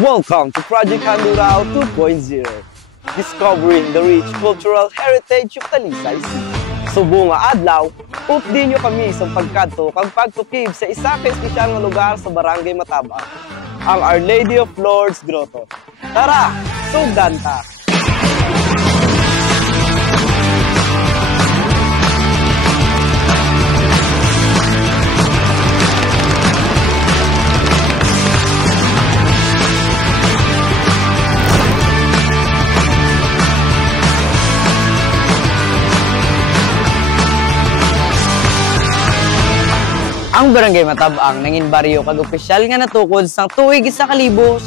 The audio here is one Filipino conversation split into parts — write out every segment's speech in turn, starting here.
Welcome to Project Handurao 2.0, discovering the rich cultural heritage of Talisay City. Subong nga adlaw, updin nyo kami sa pagkadto kag pagtukib sa isa ka espesyal nga lugar sa Barangay Matabang, ang Our Lady of Lourdes Grotto. Tara, sugdan ta! Ang Barangay Matabang nangin baryo kag opisyal nga natukod sang tuig 1959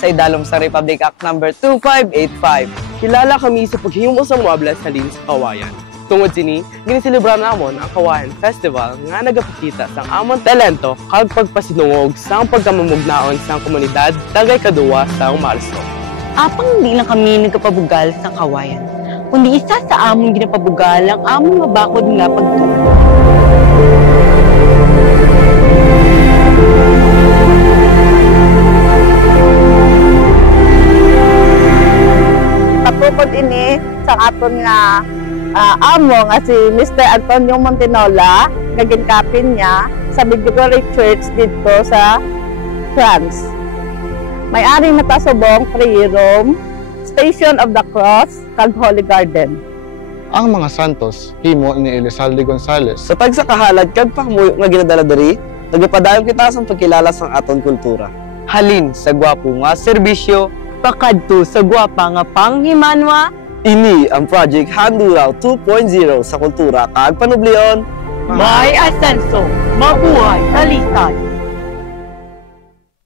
sa idalom sa Republic Act No. 2585. Kilala kami sa paghimo sa muabla sa lins sa Kawayan. Tungod sini, giniselebrar namon ang Kawayan Festival nga nagapakita sang amon talento kag pagpasinungog sang pagkamamugnaon sang komunidad dagay kaduwa sang Marso. Apang hindi lang kami nagkapabugal sa Kawayan, kundi isa sa among ginapabugal ang among mabakod nga pagtubo. Katukod ini sa aton nga amo nga si Mr. Antonio Montinola, naginkapin niya sa Medjugorje Church dito sa France. May-ari na tasubong Free Rome, Station of the Cross, kag Holy Garden. Ang mga santos himo ni Elizalde Gonzales. Sa tagsa kahalad kag pakmuyo nga ginadala diri, nagapadayon kita sa pagkilala sang aton kultura. Halin sa gwapo nga serbisyo, Pakadto sa gwapa nga panghimanwa. ini ang Project Handurao 2.0 sa kultura kag panublion. May asenso, mabuhay, Talisay!